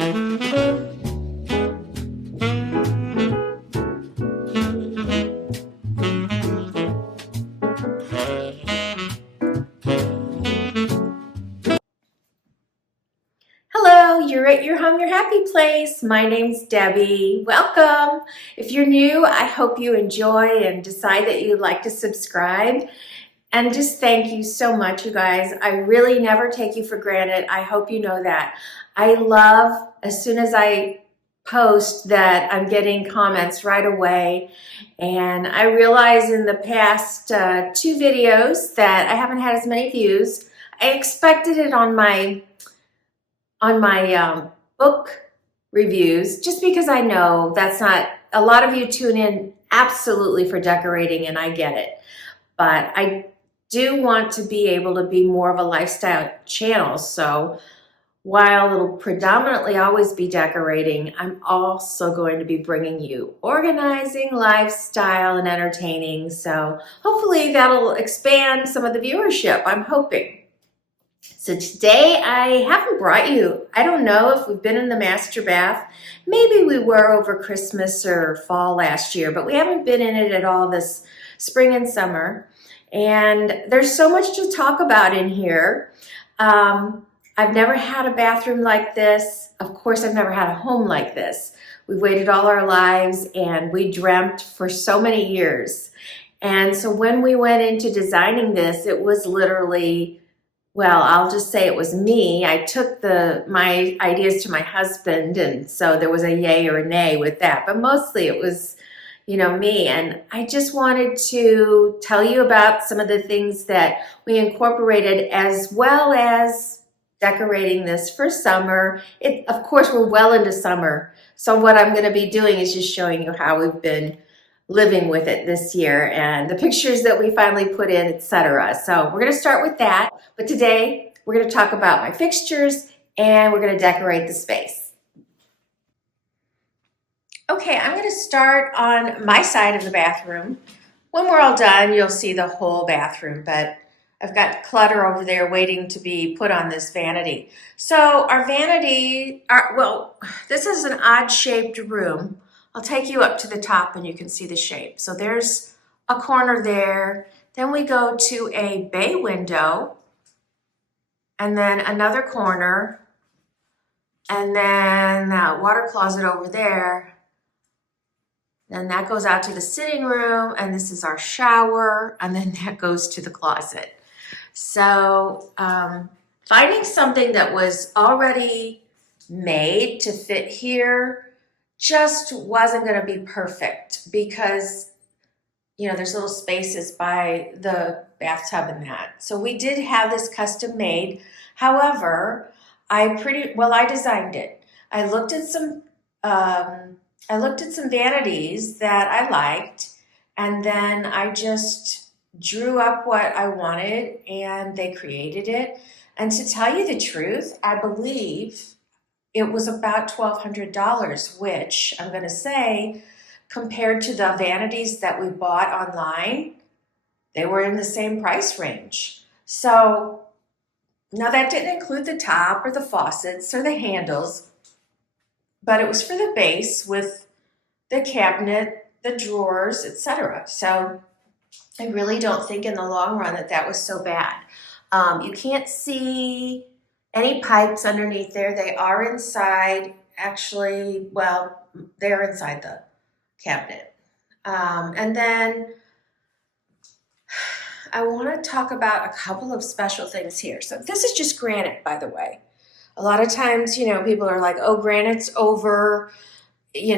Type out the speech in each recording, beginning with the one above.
Hello, you're at your home, your happy place. My name's Debbie. Welcome. If you're new, I hope you enjoy and decide that you'd like to subscribe. And just thank you so much, you guys. I really never take you for granted. I hope you know that. I love, as soon as I post, that I'm getting comments right away. And I realize in the past 2 videos that I haven't had as many views. I expected it on my book reviews, just because I know that's not, a lot of you tune in absolutely for decorating, and I get it. But I do want to be able to be more of a lifestyle channel. So while it'll predominantly always be decorating, I'm also going to be bringing you organizing, lifestyle, and entertaining. So hopefully that'll expand some of the viewership, I'm hoping. So today I haven't brought you, I don't know if we've been in the master bath. Maybe we were over Christmas or fall last year, but we haven't been in it at all this spring and summer. And there's so much to talk about in here. I've never had a bathroom like this. Of course, I've never had a home like this. We've waited all our lives and we dreamt for so many years. And so when we went into designing this, it was literally, well, I'll just say it was me. I took my ideas to my husband, and so there was a yay or a nay with that. But mostly it was, me. And I just wanted to tell you about some of the things that we incorporated, as well as decorating this for summer. Of course, we're well into summer. So what I'm going to be doing is just showing you how we've been living with it this year and the pictures that we finally put in, etc. So we're going to start with that. But today we're going to talk about my fixtures and we're going to decorate the space. Okay, I'm going to start on my side of the bathroom. When we're all done, you'll see the whole bathroom, but I've got clutter over there waiting to be put on this vanity. So our vanity, this is an odd-shaped room. I'll take you up to the top and you can see the shape. So there's a corner there. Then we go to a bay window, and then another corner, and then that water closet over there. Then that goes out to the sitting room, and this is our shower, and then that goes to the closet. So finding something that was already made to fit here just wasn't going to be perfect, because there's little spaces by the bathtub and that. So we did have this custom made. However, I designed it. I looked at some vanities that I liked, and then I just drew up what I wanted, and they created it. And to tell you the truth, I believe it was about $1,200, which I'm going to say, compared to the vanities that we bought online, they were in the same price range. So now that didn't include the top or the faucets or the handles, but it was for the base with the cabinet, the drawers, etc. So I really don't think in the long run that was so bad. You can't see any pipes underneath there. They are inside, actually, well, they're inside the cabinet. And then I want to talk about a couple of special things here. So this is just granite, by the way. A lot of times, people are like, oh, granite's over, you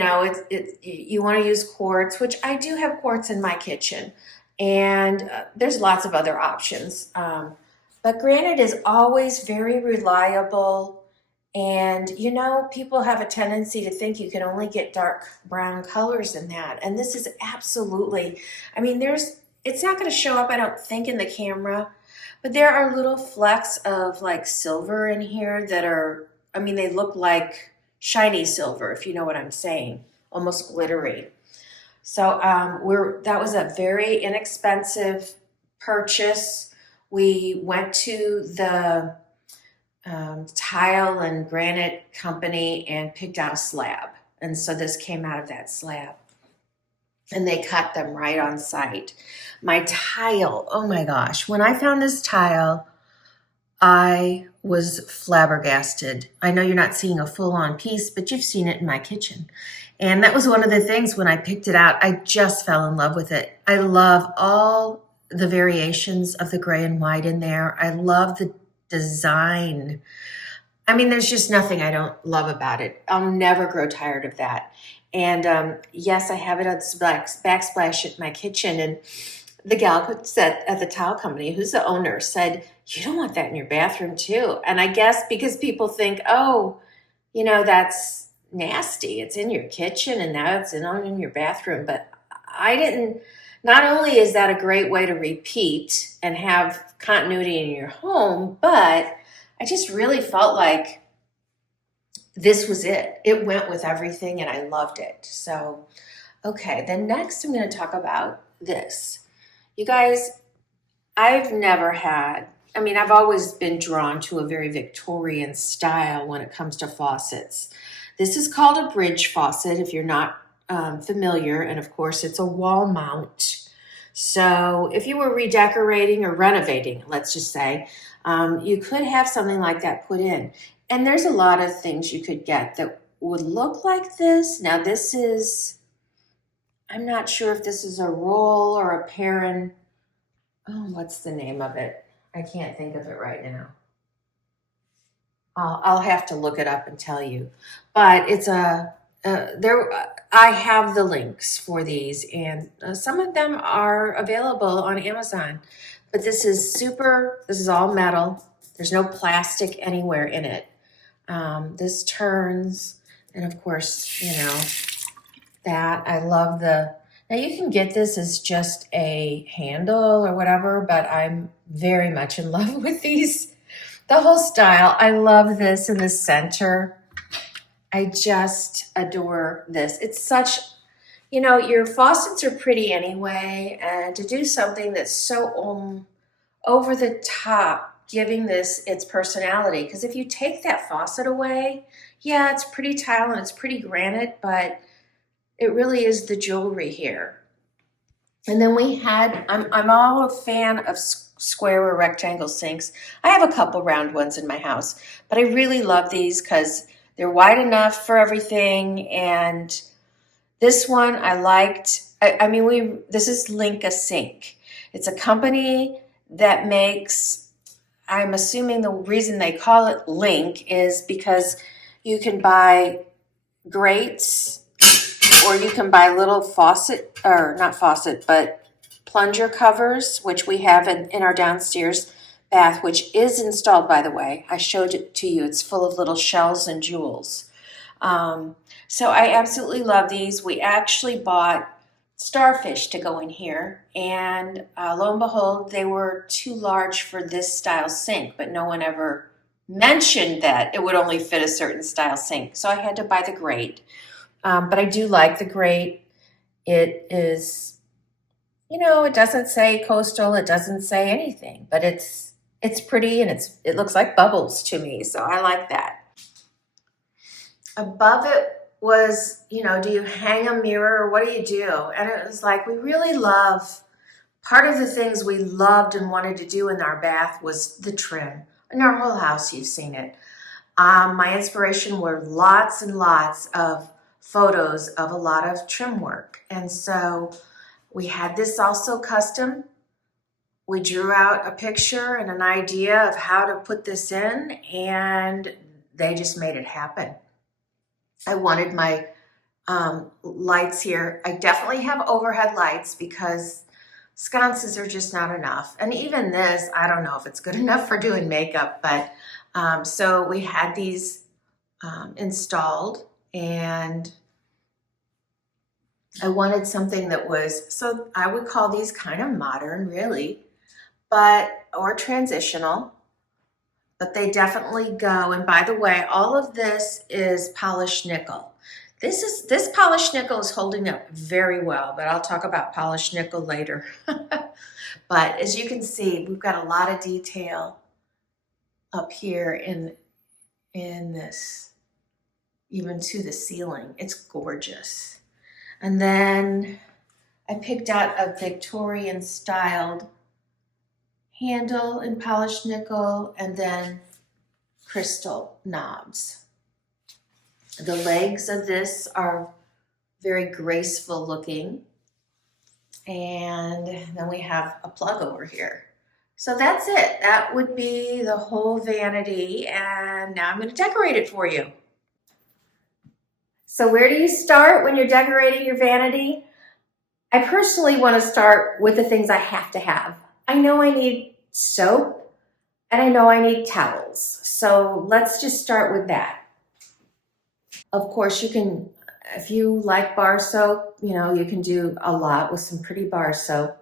want to use quartz, which I do have quartz in my kitchen. And there's lots of other options. But granite is always very reliable. And, people have a tendency to think you can only get dark brown colors in that. And this is absolutely, it's not going to show up, I don't think, in the camera. But there are little flecks of like silver in here that are, they look like shiny silver, if you know what I'm saying, almost glittery. So that was a very inexpensive purchase. We went to the tile and granite company and picked out a slab. And so this came out of that slab. And they cut them right on site. My tile, oh my gosh, when I found this tile, I was flabbergasted. I know you're not seeing a full-on piece, but you've seen it in my kitchen. And that was one of the things when I picked it out, I just fell in love with it. I love all the variations of the gray and white in there. I love the design. I mean, there's just nothing I don't love about it. I'll never grow tired of that. And yes, I have it on backsplash at my kitchen. And the gal who said at the tile company, who's the owner, said, "You don't want that in your bathroom too." And I guess because people think, oh, that's nasty. It's in your kitchen and now it's in your bathroom. But I didn't. Not only is that a great way to repeat and have continuity in your home, but I just really felt like this was it. It went with everything and I loved it. So, okay, then next I'm going to talk about this. You guys, I've always been drawn to a very Victorian style when it comes to faucets. This is called a bridge faucet if you're not familiar. And of course, it's a wall mount. So if you were redecorating or renovating, let's just say, you could have something like that put in. And there's a lot of things you could get that would look like this. Now I'm not sure if this is a roll or a Perrin. Oh, what's the name of it? I can't think of it right now. I'll have to look it up and tell you. But it's I have the links for these, and some of them are available on Amazon. But this is all metal. There's no plastic anywhere in it. This turns, and of course, that I love now you can get this as just a handle or whatever, but I'm very much in love with these, the whole style. I love this in the center. I just adore this. It's such, your faucets are pretty anyway, and to do something that's so over the top, giving this its personality. Because if you take that faucet away, yeah, it's pretty tile and it's pretty granite, but it really is the jewelry here. And then I'm all a fan of square or rectangle sinks. I have a couple round ones in my house, but I really love these because they're wide enough for everything. And this one I liked. This is Linka Sink. It's a company that makes, I'm assuming the reason they call it Link is because you can buy grates, or you can buy little but plunger covers, which we have in our downstairs bath, which is installed, by the way. I showed it to you. It's full of little shells and jewels. So I absolutely love these. We actually bought starfish to go in here, and lo and behold, they were too large for this style sink, but no one ever mentioned that it would only fit a certain style sink. So I had to buy the grate. But I do like the grate. It is, it doesn't say coastal. It doesn't say anything, but it's pretty and it looks like bubbles to me. So I like that. Above it was, do you hang a mirror or what do you do? And it was like, part of the things we loved and wanted to do in our bath was the trim. In our whole house, you've seen it. My inspiration were lots and lots of photos of a lot of trim work. And so we had this also custom. We drew out a picture and an idea of how to put this in, and they just made it happen. I wanted my lights here. I definitely have overhead lights because sconces are just not enough. And even this, I don't know if it's good enough for doing makeup, but so we had these installed, and I wanted something that was, so I would call these kind of modern, really, or transitional, but they definitely go. And by the way, all of this is polished nickel. This polished nickel is holding up very well, but I'll talk about polished nickel later. But as you can see, we've got a lot of detail up here in in this, even to the ceiling. It's gorgeous. And then I picked out a Victorian styled handle in polished nickel and then crystal knobs. The legs of this are very graceful looking. And then we have a plug over here. So that's it. That would be the whole vanity. And now I'm going to decorate it for you. So where do you start when you're decorating your vanity? I personally want to start with the things I have to have. I know I need soap and I know I need towels. So let's just start with that. Of course, you can, if you like bar soap, you know, you can do a lot with some pretty bar soap.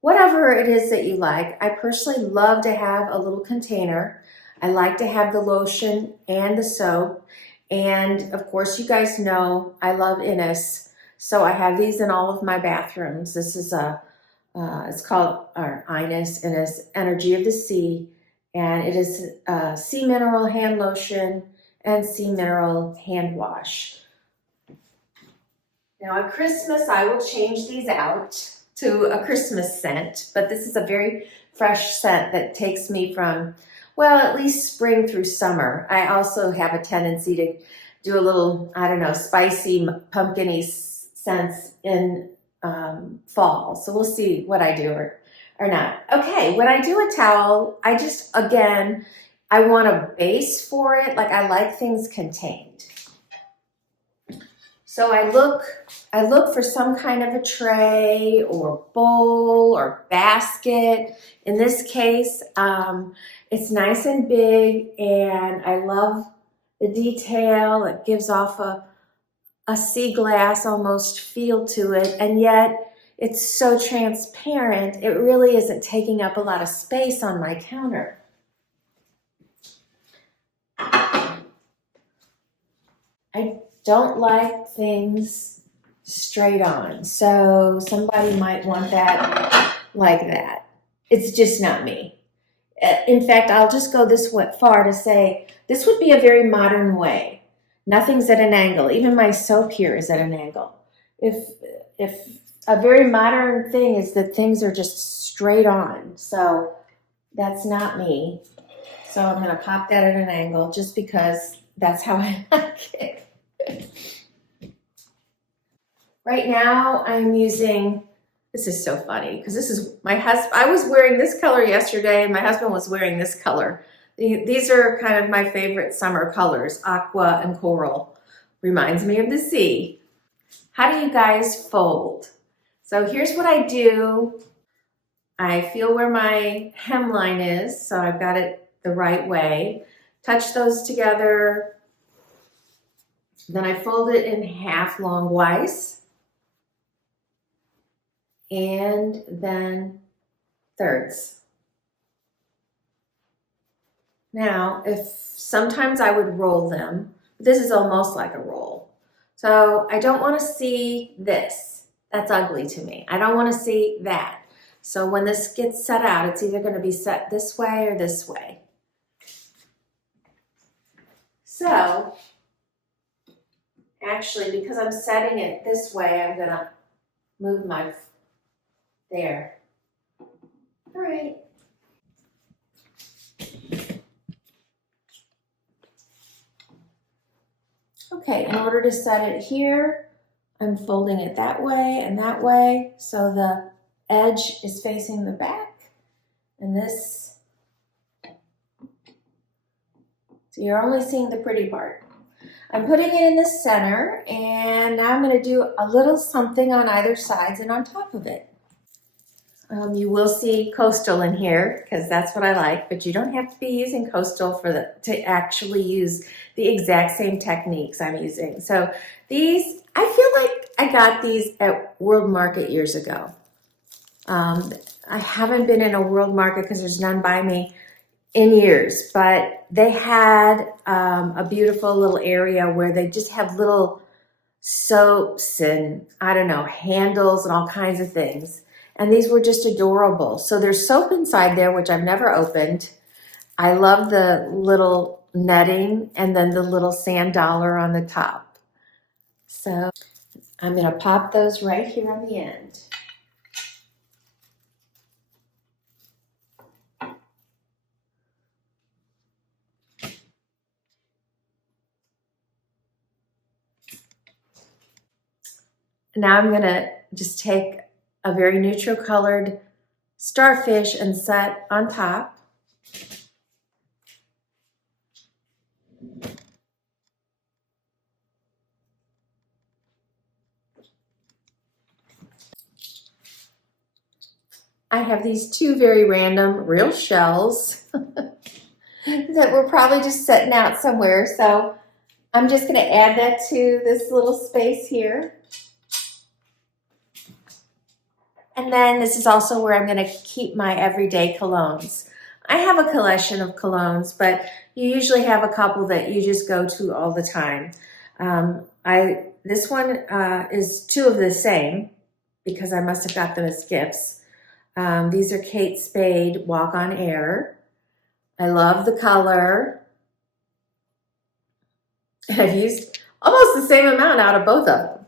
Whatever it is that you like. I personally love to have a little container. I like to have the lotion and the soap. And of course, you guys know I love Innis. So I have these in all of my bathrooms. This is it's called Innis Energy of the Sea. And it is sea mineral hand lotion and sea mineral hand wash. Now at Christmas, I will change these out to a Christmas scent, but this is a very fresh scent that takes me from, well, at least spring through summer. I also have a tendency to do a little, I don't know, spicy, pumpkin-y scents in fall. So we'll see what I do or not. Okay, when I do a towel, I just, again, I want a base for it. Like I like things contained. So I look for some kind of a tray or bowl or basket. In this case, it's nice and big and I love the detail. It gives off a sea glass almost feel to it, and yet it's so transparent, it really isn't taking up a lot of space on my counter. I don't like things straight on, so somebody might want that like that. It's just not me. In fact, I'll just go this far to say this would be a very modern way. Nothing's at an angle. Even my soap here is at an angle. If a very modern thing is that things are just straight on, so that's not me. So I'm going to pop that at an angle just because that's how I like it. Right now I'm using, this is so funny because this is my husband. I was wearing this color yesterday and my husband was wearing this color. These are kind of my favorite summer colors, aqua and coral. Reminds me of the sea. How do you guys fold? So here's what I do. I feel where my hemline is, so I've got it the right way. Touch those together. Then I fold it in half longwise. And then thirds. Now, if sometimes I would roll them, this is almost like a roll. So I don't want to see this. That's ugly to me. I don't want to see that. So when this gets set out, it's either going to be set this way or this way. So actually, because I'm setting it this way, I'm going to move my, there. All right. Okay, in order to set it here, I'm folding it that way, so the edge is facing the back, and this, so you're only seeing the pretty part. I'm putting it in the center, and now I'm going to do a little something on either sides and on top of it. You will see coastal in here because that's what I like, but you don't have to be using coastal to actually use the exact same techniques I'm using. So these, I feel like I got these at World Market years ago. I haven't been in a World Market because there's none by me in years, but they had a beautiful little area where they just have little soaps and, I don't know, handles and all kinds of things. And these were just adorable. So there's soap inside there, which I've never opened. I love the little netting and then the little sand dollar on the top. So I'm going to pop those right here on the end. Now I'm going to just take a very neutral colored starfish and set on top. I have these two very random real shells that were probably just sitting out somewhere. So I'm just going to add that to this little space here. And then this is also where I'm going to keep my everyday colognes. I have a collection of colognes, but you usually have a couple that you just go to all the time. This one is two of the same because I must have got them as gifts. These are Kate Spade Walk on Air. I love the color. And I've used almost the same amount out of both of them.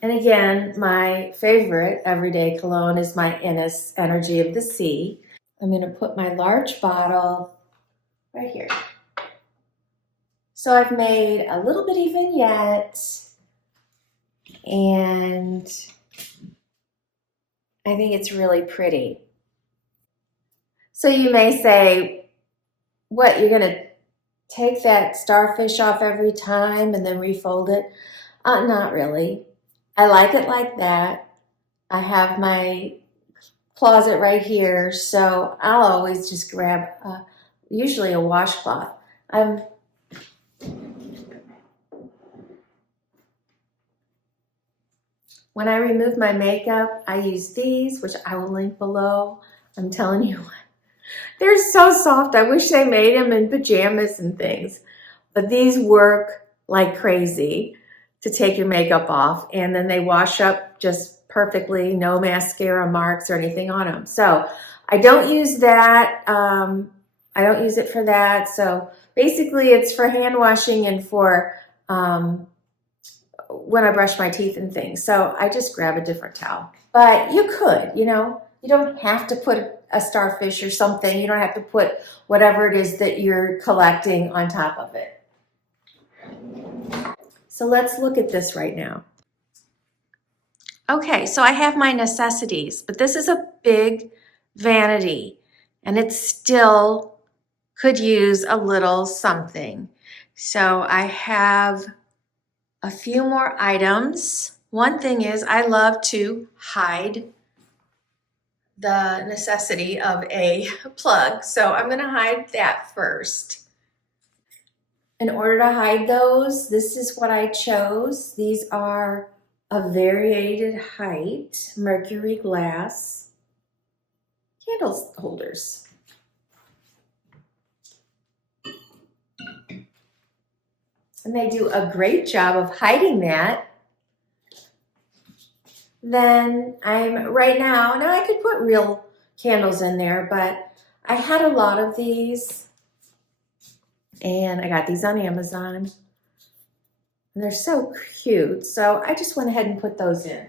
And again, my favorite everyday cologne is my Innis Energy of the Sea. I'm going to put my large bottle right here. So I've made a little bitty vignette, and I think it's really pretty. So you may say, what, you're going to take that starfish off every time and then refold it? Not really. I like it like that. I have my closet right here, so I'll always just grab usually a washcloth. When I remove my makeup, I use these, which I will link below. I'm telling you what, they're so soft. I wish they made them in pajamas and things, but these work like crazy to take your makeup off, and then they wash up just perfectly, no mascara marks or anything on them. So I don't use that. I don't use it for that. So basically it's for hand washing and for when I brush my teeth and things. So I just grab a different towel. But you could, you don't have to put a starfish or something. You don't have to put whatever it is that you're collecting on top of it. So let's look at this right now. Okay, so I have my necessities, but this is a big vanity and it still could use a little something. So I have a few more items. One thing is I love to hide the necessity of a plug. So I'm going to hide that first. In order to hide those, this is what I chose. These are a variated height mercury glass candle holders. And they do a great job of hiding that. Then right now I could put real candles in there, but I had a lot of these and I got these on Amazon. And they're so cute. So I just went ahead and put those in.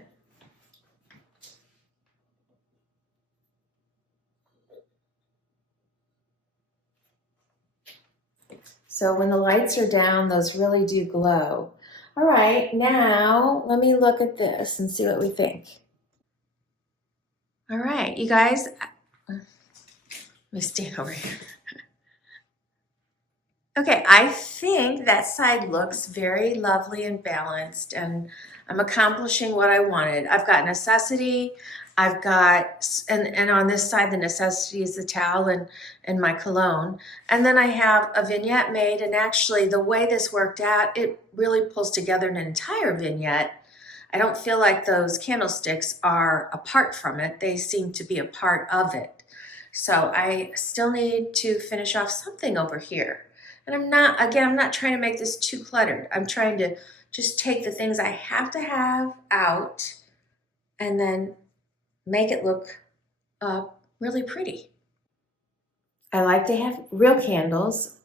So when the lights are down, those really do glow. All right, now let me look at this and see what we think. All right, you guys, let me stand over here. Okay, I think that side looks very lovely and balanced, and I'm accomplishing what I wanted. I've got necessity, I've got, and on this side, the necessity is the towel and my cologne. And then I have a vignette made, and actually the way this worked out, it really pulls together an entire vignette. I don't feel like those candlesticks are apart from it. They seem to be a part of it. So I still need to finish off something over here. And I'm not trying to make this too cluttered. I'm trying to just take the things I have to have out and then make it look really pretty. I like to have real candles.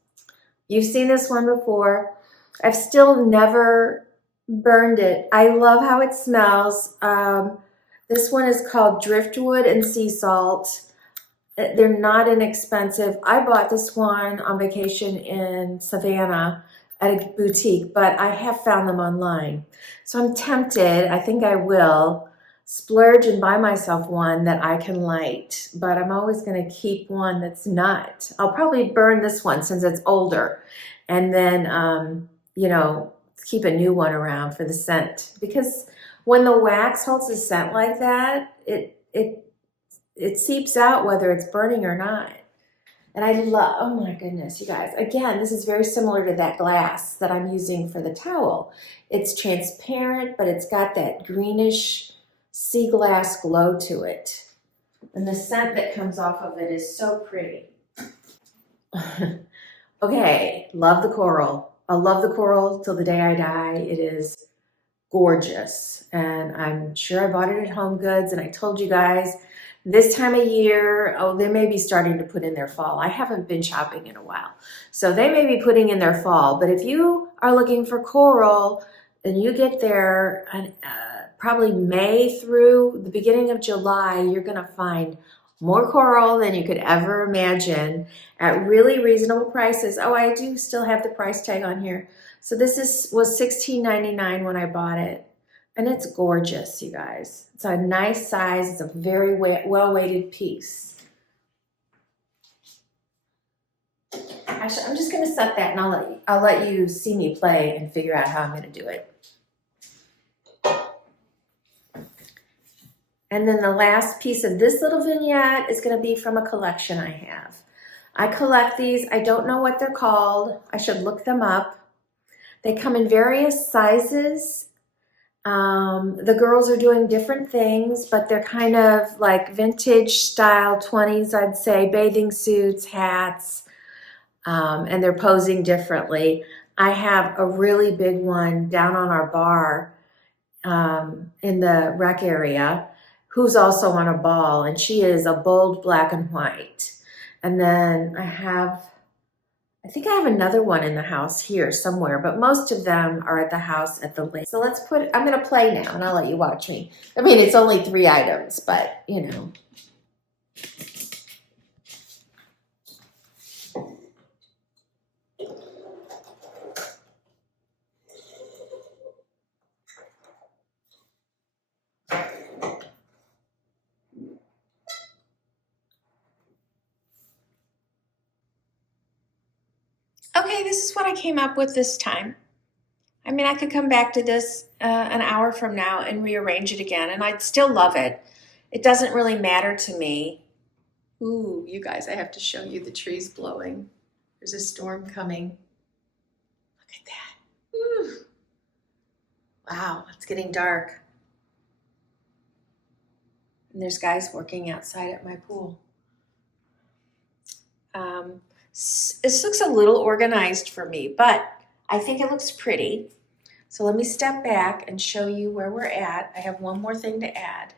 You've seen this one before. I've still never burned it. I love how it smells. This one is called Driftwood and Sea Salt. They're not inexpensive. I bought this one on vacation in Savannah at a boutique, but I have found them online. So I'm tempted, I think I will, splurge and buy myself one that I can light, but I'm always gonna keep one that's not. I'll probably burn this one since it's older, and then, you know, keep a new one around for the scent. Because when the wax holds a scent like that, it seeps out whether it's burning or not. And I love, oh my goodness, you guys. Again, this is very similar to that glass that I'm using for the towel. It's transparent, but it's got that greenish sea glass glow to it. And the scent that comes off of it is so pretty. Okay, love the coral. I'll love the coral till the day I die. It is gorgeous. And I'm sure I bought it at Home Goods, and I told you guys this time of year, oh, they may be starting to put in their fall. I haven't been shopping in a while. So they may be putting in their fall. But if you are looking for coral and you get there probably May through the beginning of July, you're going to find more coral than you could ever imagine at really reasonable prices. Oh, I do still have the price tag on here. So this was $16.99 when I bought it. And it's gorgeous, you guys. It's a nice size. It's a very well-weighted piece. Actually, I'm just going to set that, and I'll let you see me play and figure out how I'm going to do it. And then the last piece of this little vignette is going to be from a collection I have. I collect these. I don't know what they're called. I should look them up. They come in various sizes. The girls are doing different things, but they're kind of like vintage style 20s, I'd say, bathing suits, hats, and they're posing differently. I have a really big one down on our bar in the rec area who's also on a ball, and she is a bold black and white. And then I think I have another one in the house here somewhere, but most of them are at the house at the lake. So I'm going to play now, and I'll let you watch me. I mean, it's only 3 items, but you know. Okay, this is what I came up with this time. I mean, I could come back to this an hour from now and rearrange it again, and I'd still love it. It doesn't really matter to me. Ooh, you guys, I have to show you the trees blowing. There's a storm coming. Look at that. Ooh. Wow, it's getting dark. And there's guys working outside at my pool. This looks a little organized for me, but I think it looks pretty. So let me step back and show you where we're at. I have one more thing to add.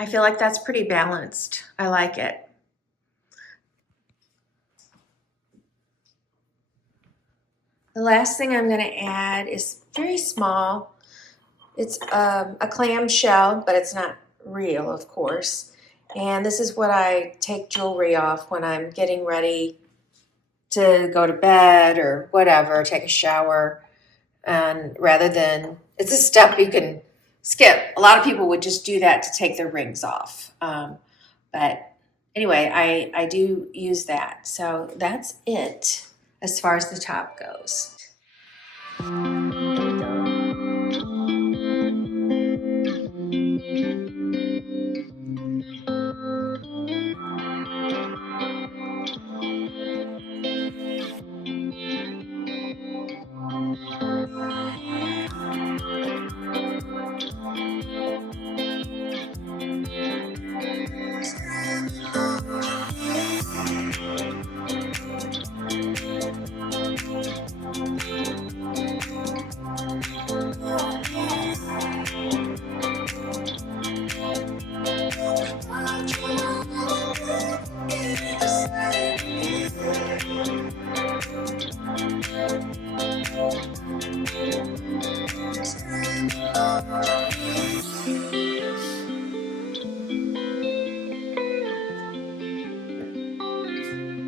I feel like that's pretty balanced. I like it. The last thing I'm going to add is very small. It's a clam shell, but it's not real, of course. And this is what I take jewelry off when I'm getting ready to go to bed or whatever, take a shower. And rather than, it's a step you can skip. A lot of people would just do that to take their rings off. But anyway, I do use that. So that's it as far as the top goes.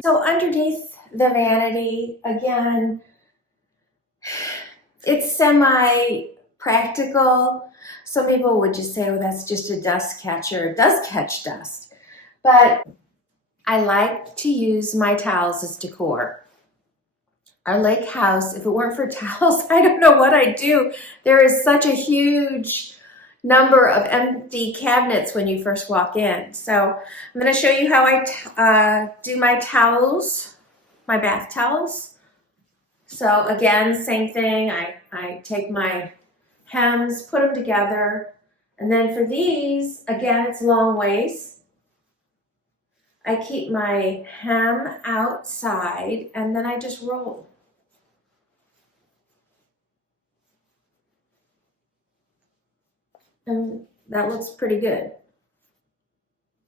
So underneath the vanity, again, it's semi-practical. Some people would just say, oh, that's just a dust catcher. It does catch dust. But I like to use my towels as decor. Our lake house, if it weren't for towels, I don't know what I'd do. There is such a huge number of empty cabinets when you first walk in. So I'm going to show you how I do my towels, my bath towels. So again, same thing. I take my hems, put them together. And then for these, again, it's long waist. I keep my hem outside and then I just roll. And that looks pretty good.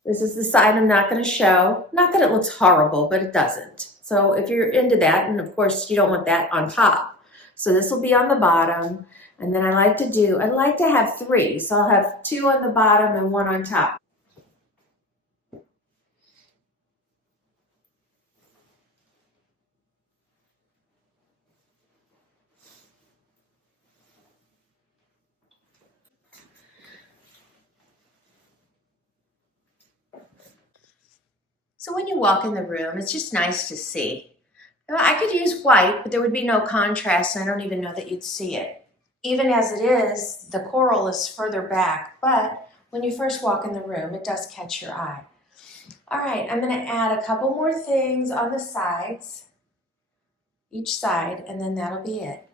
This is the side I'm not going to show. Not that it looks horrible, but it doesn't. So if you're into that, and of course you don't want that on top. So this will be on the bottom. And then I like to have 3. So I'll have 2 on the bottom and 1 on top. So when you walk in the room, it's just nice to see. I could use white, but there would be no contrast, and I don't even know that you'd see it. Even as it is, the coral is further back, but when you first walk in the room, it does catch your eye. All right, I'm going to add a couple more things on the sides, each side, and then that'll be it.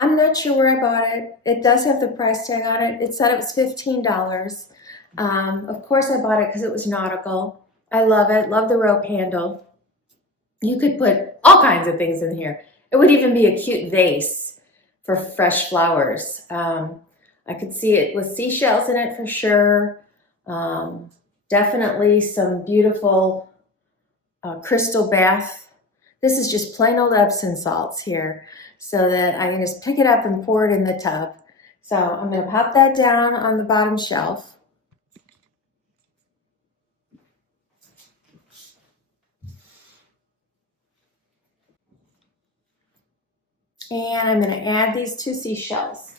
I'm not sure where I bought it. It does have the price tag on it. It said it was $15. Of course I bought it because it was nautical. I love it, love the rope handle. You could put all kinds of things in here. It would even be a cute vase for fresh flowers. I could see it with seashells in it for sure. Definitely some beautiful crystal bath. This is just plain old Epsom salts here, so that I can just pick it up and pour it in the tub. So I'm going to pop that down on the bottom shelf. And I'm going to add these 2 seashells.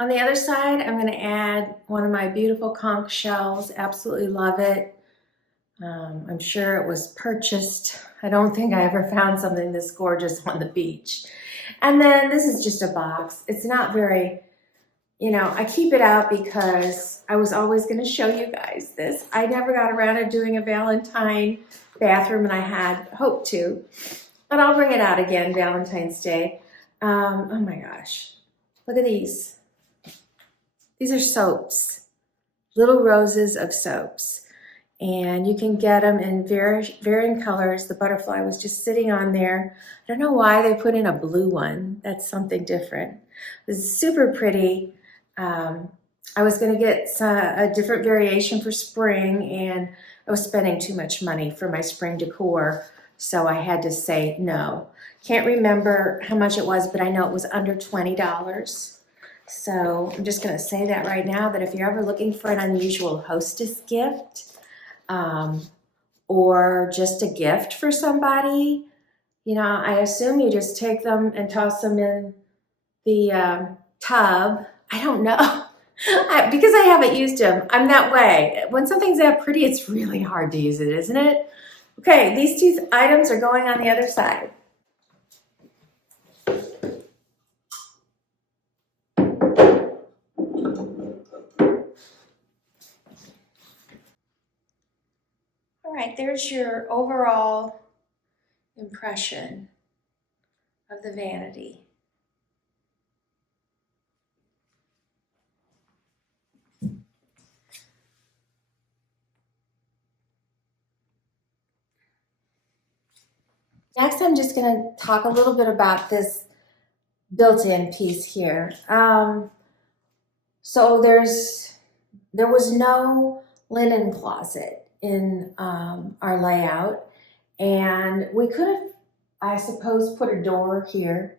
On the other side, I'm going to add one of my beautiful conch shells. Absolutely love it. I'm sure it was purchased. I don't think I ever found something this gorgeous on the beach. And then this is just a box. It's not very, I keep it out because I was always going to show you guys this. I never got around to doing a Valentine bathroom, and I had hoped to. But I'll bring it out again Valentine's Day. Oh my gosh. Look at these. These are soaps, little roses of soaps. And you can get them in varying colors. The butterfly was just sitting on there. I don't know why they put in a blue one. That's something different. This is super pretty. I was going to get a different variation for spring, and I was spending too much money for my spring decor, so I had to say no. Can't remember how much it was, but I know it was under $20. So I'm just going to say that right now, that if you're ever looking for an unusual hostess gift, or just a gift for somebody, I assume you just take them and toss them in the tub. I don't know. Because I haven't used them, I'm that way. When something's that pretty, it's really hard to use it, isn't it? Okay, these 2 items are going on the other side. All right, there's your overall impression of the vanity. Next, I'm just going to talk a little bit about this built-in piece here. So there was no linen closet in our layout, and we could have, I suppose, put a door here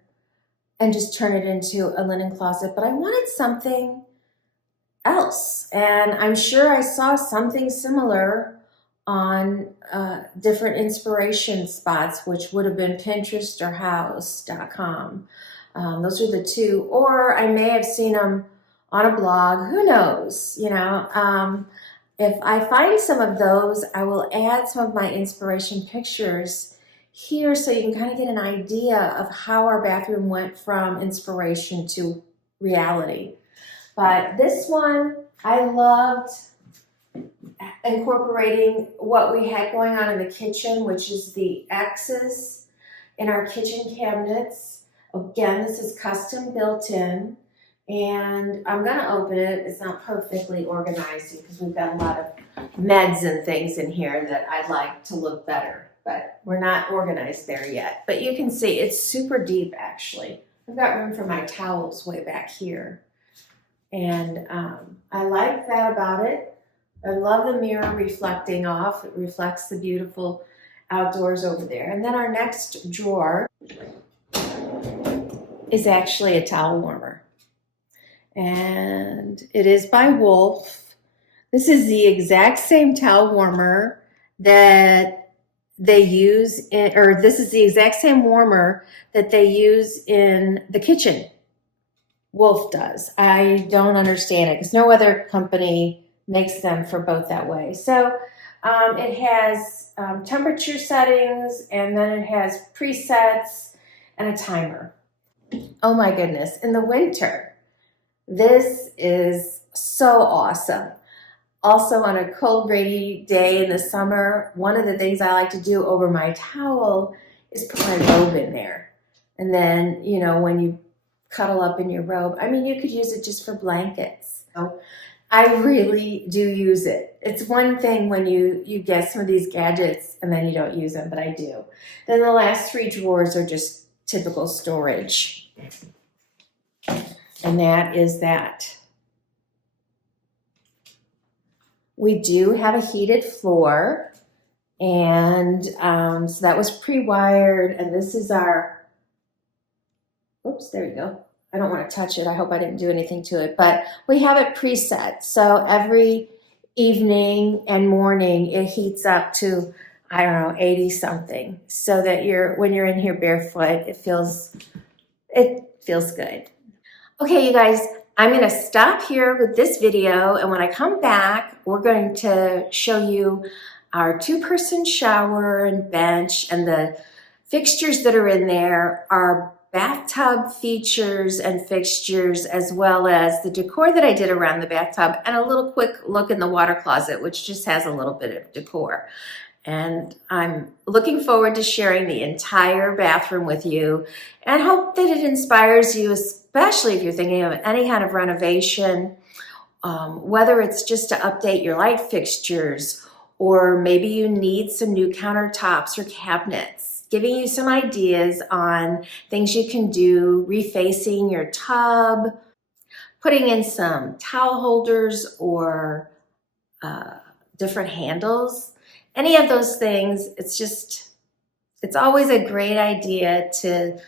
and just turn it into a linen closet, but I wanted something else. And I'm sure I saw something similar on different inspiration spots, which would have been Pinterest or house.com. Those are the two, or I may have seen them on a blog, who knows, you know. If I find some of those, I will add some of my inspiration pictures here so you can kind of get an idea of how our bathroom went from inspiration to reality. But this one, I loved incorporating what we had going on in the kitchen, which is the X's in our kitchen cabinets. Again, this is custom built in, and I'm gonna open it. It's not perfectly organized because we've got a lot of meds and things in here that I'd like to look better, but we're not organized there yet. But you can see it's super deep, actually. I've got room for my towels way back here. And I like that about it. I love the mirror reflecting off. It reflects the beautiful outdoors over there. And then our next drawer is actually a towel warmer. And it is by Wolf. This is the exact same towel warmer that they use in, or this is the exact same warmer that they use in the kitchen. Wolf does. I don't understand it because no other company makes them for both that way. So it has temperature settings, and then it has presets and a timer. Oh my goodness, in the winter, this is so awesome. Also on a cold, rainy day in the summer, one of the things I like to do over my towel is put my robe in there. And then, you know, when you cuddle up in your robe, I mean, you could use it just for blankets. So I really do use it. It's one thing when you get some of these gadgets and then you don't use them, but I do. Then the last three drawers are just typical storage. And that is that. We do have a heated floor, and so that was pre-wired, and this is our, oops, there you go. I don't want to touch it. I hope I didn't do anything to it, but we have it preset. So every evening and morning, it heats up to, I don't know, 80 something, so that when you're in here barefoot, it feels good. Okay, you guys, I'm going to stop here with this video, and when I come back, we're going to show you our 2-person shower and bench, and the fixtures that are in there are bathtub features and fixtures, as well as the decor that I did around the bathtub, and a little quick look in the water closet, which just has a little bit of decor. And I'm looking forward to sharing the entire bathroom with you, and hope that it inspires you, especially if you're thinking of any kind of renovation, whether it's just to update your light fixtures, or maybe you need some new countertops or cabinets, giving you some ideas on things you can do, refacing your tub, putting in some towel holders or different handles. Any of those things, it's always a great idea to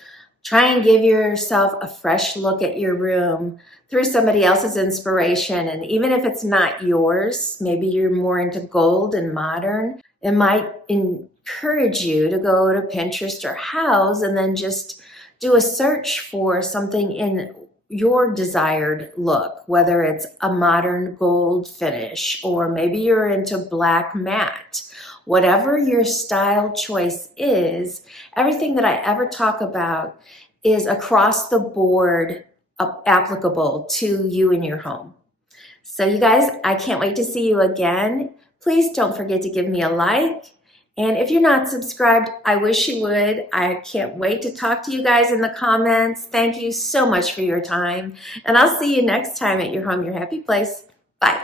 try and give yourself a fresh look at your room through somebody else's inspiration. And even if it's not yours, maybe you're more into gold and modern, it might encourage you to go to Pinterest or House and then just do a search for something in your desired look, whether it's a modern gold finish, or maybe you're into black matte. Whatever your style choice is, everything that I ever talk about is across the board applicable to you and your home. So you guys, I can't wait to see you again. Please don't forget to give me a like. And if you're not subscribed, I wish you would. I can't wait to talk to you guys in the comments. Thank you so much for your time. And I'll see you next time at your home, your happy place. Bye.